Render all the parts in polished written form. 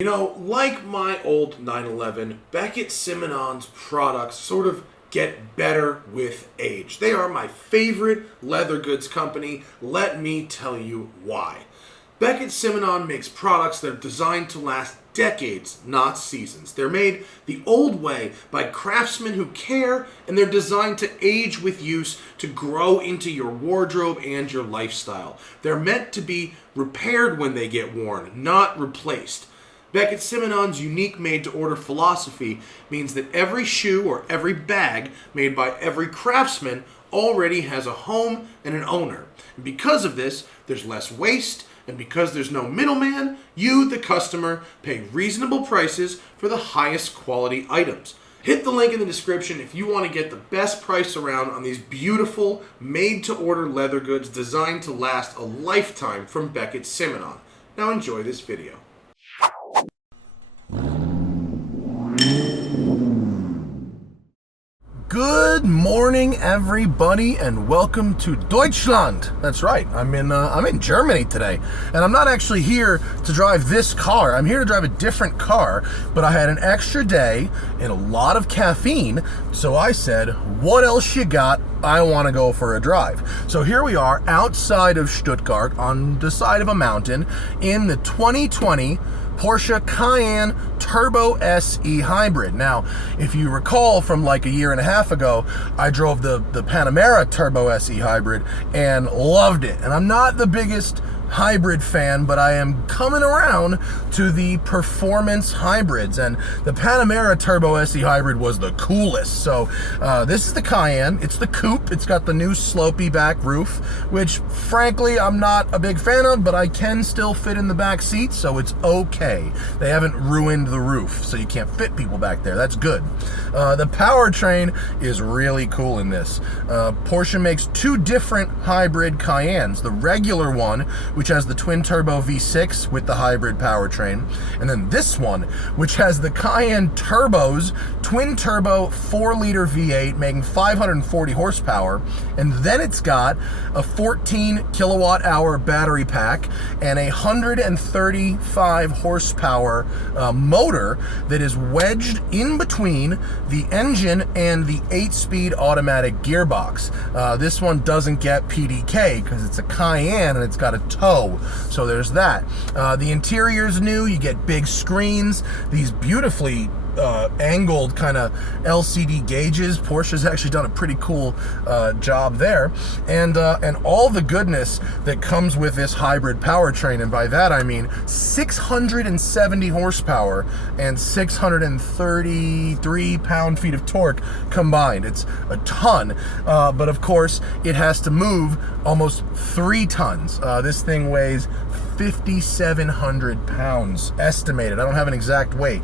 You know, like my old 911, Beckett-Simonon's products sort of get better with age. They are my favorite leather goods company. Let me tell you why. Beckett-Simonon makes products that are designed to last decades, not seasons. They're made the old way by craftsmen who care, and they're designed to age with use to grow into your wardrobe and your lifestyle. They're meant to be repaired when they get worn, not replaced. Beckett-Simonon's unique made-to-order philosophy means that every shoe or every bag made by every craftsman already has a home and an owner. And because of this, there's less waste, and because there's no middleman, you, the customer, pay reasonable prices for the highest quality items. Hit the link in the description if you want to get the best price around on these beautiful, made-to-order leather goods designed to last a lifetime from Beckett-Simonon. Now enjoy this video. Good morning, everybody, and welcome to Deutschland. That's right, I'm in Germany today, and I'm not actually here to drive this car. I'm here to drive a different car, but I had an extra day and a lot of caffeine, so I said, what else you got? I want to go for a drive. So here we are outside of Stuttgart on the side of a mountain in the 2020 Porsche Cayenne Turbo S E-Hybrid. Now, if you recall from like a year and a half ago, I drove the Panamera Turbo S E-Hybrid and loved it. And I'm not the biggest hybrid fan, but I am coming around to the performance hybrids, and the Panamera Turbo S E-Hybrid was the coolest. So this is the Cayenne. It's the Coupe. It's got the new slopey back roof, which frankly I'm not a big fan of, but I can still fit in the back seat, so it's okay. They haven't ruined the roof, so you can't fit people back there. That's good. The powertrain is really cool in this. Porsche makes two different hybrid Cayennes. The regular one, which has the twin-turbo V6 with the hybrid powertrain, and then this one, which has the Cayenne Turbo's twin-turbo 4-liter V8 making 540 horsepower, and then it's got a 14 kilowatt-hour battery pack and a 135 horsepower motor that is wedged in between the engine and the 8-speed automatic gearbox. This one doesn't get PDK because it's a Cayenne and it's got a toe. So there's that. The interior's new. You get big screens, these beautifully angled kind of LCD gauges. Porsche's actually done a pretty cool job there, and all the goodness that comes with this hybrid powertrain, and by that I mean 670 horsepower and 633 pound-feet of torque combined. It's a ton, but of course it has to move almost 3 tons. This thing weighs 5,700 pounds estimated. I don't have an exact weight.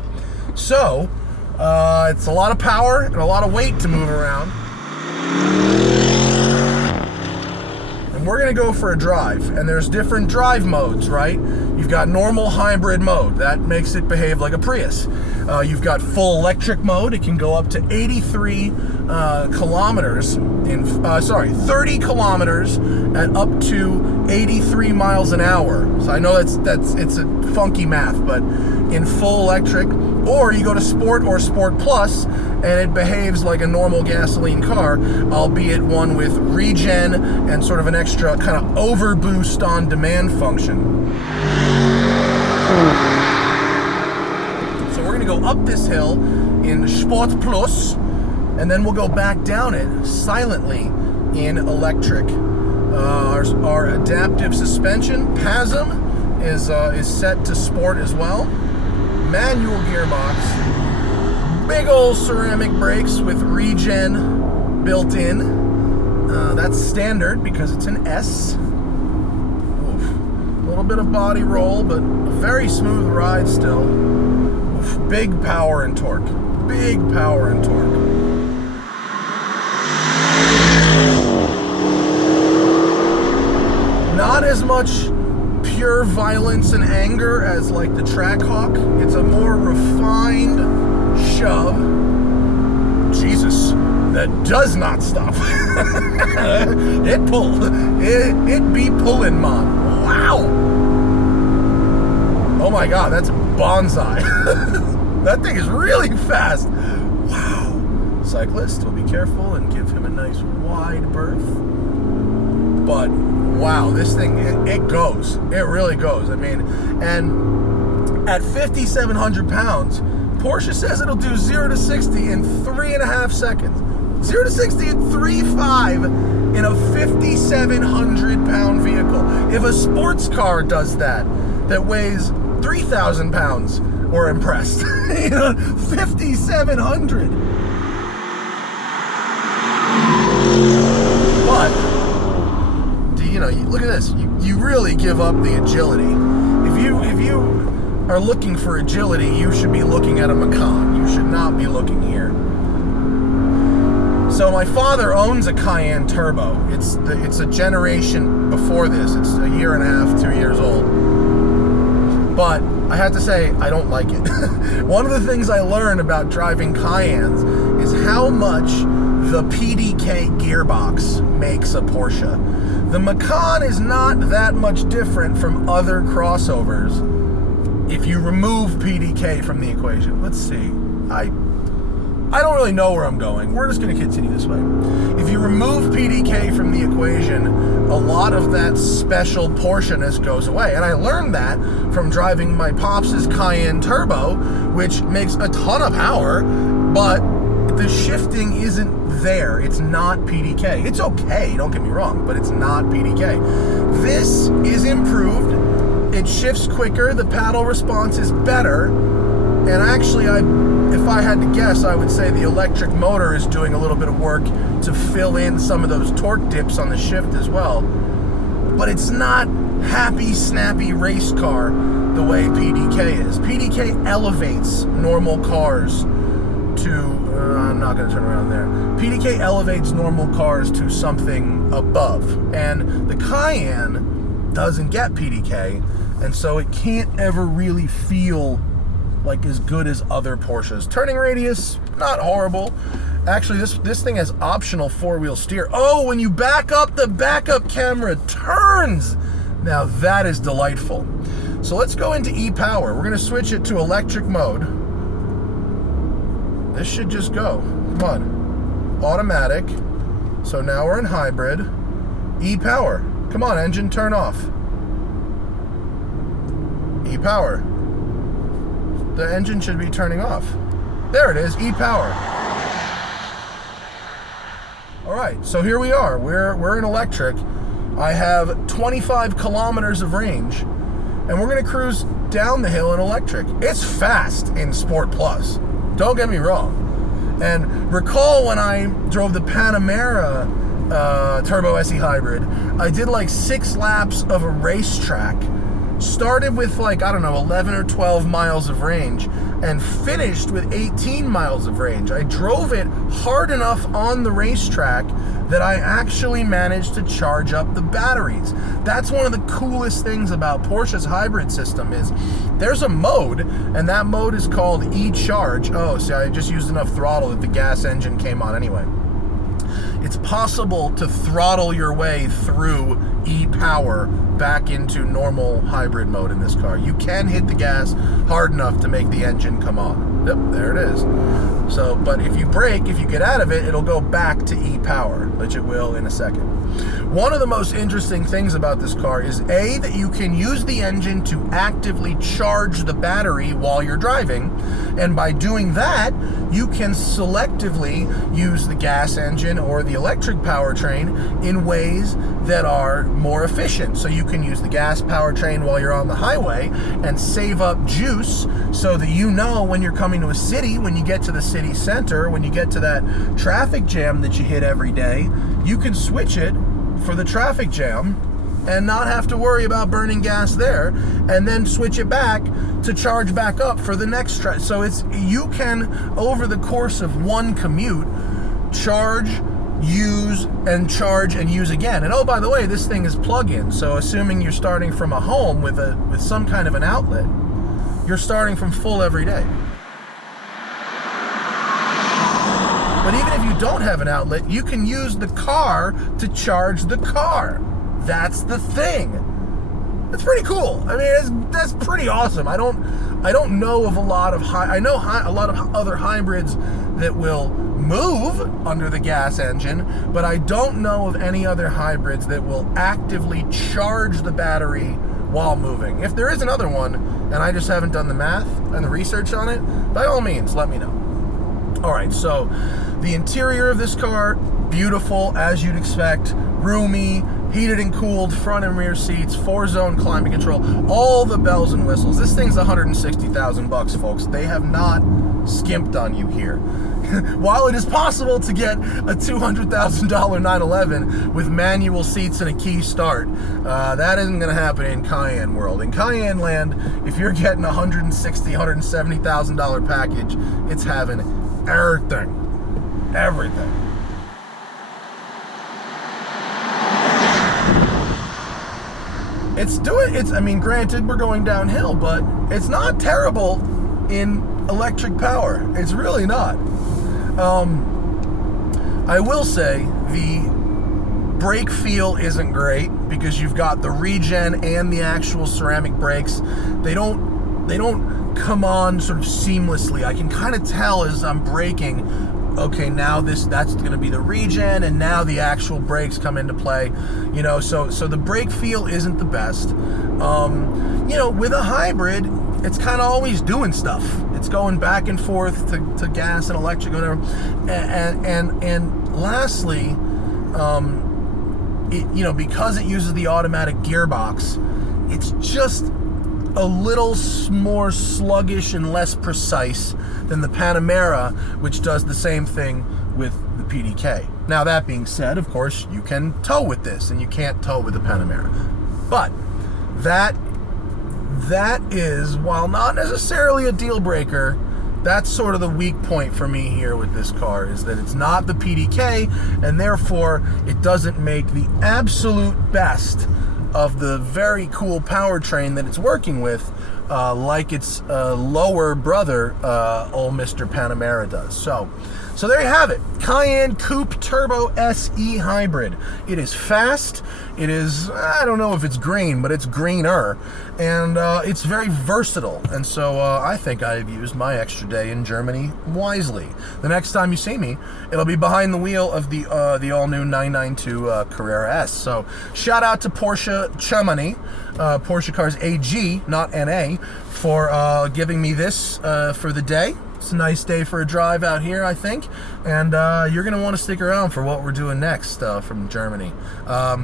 So, it's a lot of power and a lot of weight to move around. And we're going to go for a drive. And there's different drive modes, right? You've got normal hybrid mode. That makes it behave like a Prius. You've got full electric mode. It can go up to 30 kilometers at up to 83 miles an hour. So I know it's a funky math, but in full electric. Or you go to Sport or Sport Plus, and it behaves like a normal gasoline car, albeit one with regen and sort of an extra kind of overboost on demand function. So we're going to go up this hill in Sport Plus, and then we'll go back down it silently in electric. Our adaptive suspension, PASM, is set to Sport as well. Manual gearbox, big old ceramic brakes with regen built in. That's standard because it's an S. Oof. A little bit of body roll, but a very smooth ride still. Oof. Big power and torque. Big power and torque. Not as much pure violence and anger as like the Trackhawk. It's a more refined shove. Jesus, that does not stop. It be pulling, man. Wow. Oh my God, that's bonsai. That thing is really fast. Wow. Cyclist, we'll be careful and give him a nice wide berth. But wow, this thing, it goes. It really goes. I mean, and at 5,700 pounds, Porsche says it'll do 0 to 60 in 3.5 seconds. 0 to 60 in 3.5 in a 5,700 pound vehicle. If a sports car does that weighs 3,000 pounds, we're impressed. 5,700. But look at this. You really give up the agility. If you are looking for agility, you should be looking at a Macan. You should not be looking here. So my father owns a Cayenne Turbo. It's a generation before this. It's 1.5 years, 2 years old. But I have to say, I don't like it. One of the things I learned about driving Cayennes is how much the PDK gearbox makes a Porsche. The Macan is not that much different from other crossovers if you remove PDK from the equation. Let's see. I don't really know where I'm going. We're just going to continue this way. If you remove PDK from the equation, a lot of that special Porsche-ness goes away. And I learned that from driving my Pops' Cayenne Turbo, which makes a ton of power, but the shifting isn't there. It's not PDK. It's okay, don't get me wrong, but it's not PDK. This is improved. It shifts quicker. The paddle response is better. And actually, if I had to guess, I would say the electric motor is doing a little bit of work to fill in some of those torque dips on the shift as well. But it's not happy, snappy race car the way PDK is. PDK elevates normal cars to, I'm not going to turn around there. PDK elevates normal cars to something above. And the Cayenne doesn't get PDK, and so it can't ever really feel like as good as other Porsches. Turning radius, not horrible. Actually, this thing has optional 4-wheel steer. Oh, when you back up, the backup camera turns. Now that is delightful. So let's go into e-Power. We're gonna switch it to electric mode. This should just go. Come on. Automatic. So now we're in hybrid. E-Power. Come on, engine, turn off. E-Power. The engine should be turning off. There it is, e-Power. All right, so here we are. We're in electric. I have 25 kilometers of range, and we're gonna cruise down the hill in electric. It's fast in Sport Plus. Don't get me wrong. And recall when I drove the Panamera Turbo S E-Hybrid, I did like 6 laps of a racetrack. Started with 11 or 12 miles of range and finished with 18 miles of range. I drove it hard enough on the racetrack that I actually managed to charge up the batteries. That's one of the coolest things about Porsche's hybrid system is there's a mode, and that mode is called e-Charge. Oh, see, I just used enough throttle that the gas engine came on anyway. It's possible to throttle your way through e-Power back into normal hybrid mode in this car. You can hit the gas hard enough to make the engine come on. Yep, there it is. So, but if you brake, if you get out of it, it'll go back to e-Power, which it will in a second. One of the most interesting things about this car is A, that you can use the engine to actively charge the battery while you're driving, and by doing that, you can selectively use the gas engine or the electric powertrain in ways that are more efficient. So you can use the gas powertrain while you're on the highway and save up juice so that you know when you're coming to a city, when you get to the city center, when you get to that traffic jam that you hit every day, you can switch it for the traffic jam and not have to worry about burning gas there, and then switch it back to charge back up for the next stretch. So you can, over the course of one commute, charge, use, and charge and use again. And oh, by the way, this thing is plug-in, so assuming you're starting from a home with some kind of an outlet, you're starting from full every day. But even if you don't have an outlet, you can use the car to charge the car. That's the thing. It's pretty cool. I mean, that's pretty awesome. I don't know of a lot of a lot of other hybrids that will move under the gas engine, but I don't know of any other hybrids that will actively charge the battery while moving. If there is another one, and I just haven't done the math and the research on it, by all means, let me know. All right, so the interior of this car, beautiful, as you'd expect, roomy, heated and cooled front and rear seats, 4-zone climate control, all the bells and whistles. This thing's $160,000, folks. They have not skimped on you here. While it is possible to get a $200,000 911 with manual seats and a key start, that isn't going to happen in Cayenne world. In Cayenne land, if you're getting a $160,000, $170,000 package, it's having everything. Everything. I mean, granted, we're going downhill, but it's not terrible in electric power. It's really not. I will say the brake feel isn't great because you've got the regen and the actual ceramic brakes. They don't come on sort of seamlessly. I can kind of tell as I'm braking, okay, now that's going to be the regen, and now the actual brakes come into play. You know, so the brake feel isn't the best. You know, with a hybrid, it's kind of always doing stuff. It's going back and forth to gas and electric, whatever. And lastly, you know, because it uses the automatic gearbox, it's just a little more sluggish and less precise than the Panamera, which does the same thing with the PDK. Now, that being said, of course, you can tow with this, and you can't tow with the Panamera. But that is, while not necessarily a deal breaker, that's sort of the weak point for me here with this car, is that it's not the PDK, and therefore it doesn't make the absolute best of the very cool powertrain that it's working with, like its lower brother, old Mr. Panamera does. So there you have it. Cayenne Coupe Turbo S E-Hybrid. It is fast. It is, I don't know if it's green, but it's greener. And it's very versatile. And so I think I've used my extra day in Germany wisely. The next time you see me, it'll be behind the wheel of the all-new 992 Carrera S. So shout out to Porsche Cayenne, Porsche Cars AG, not NA, for giving me this for the day. It's a nice day for a drive out here, I think, and you're going to want to stick around for what we're doing next from Germany.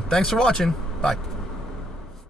Thanks for watching.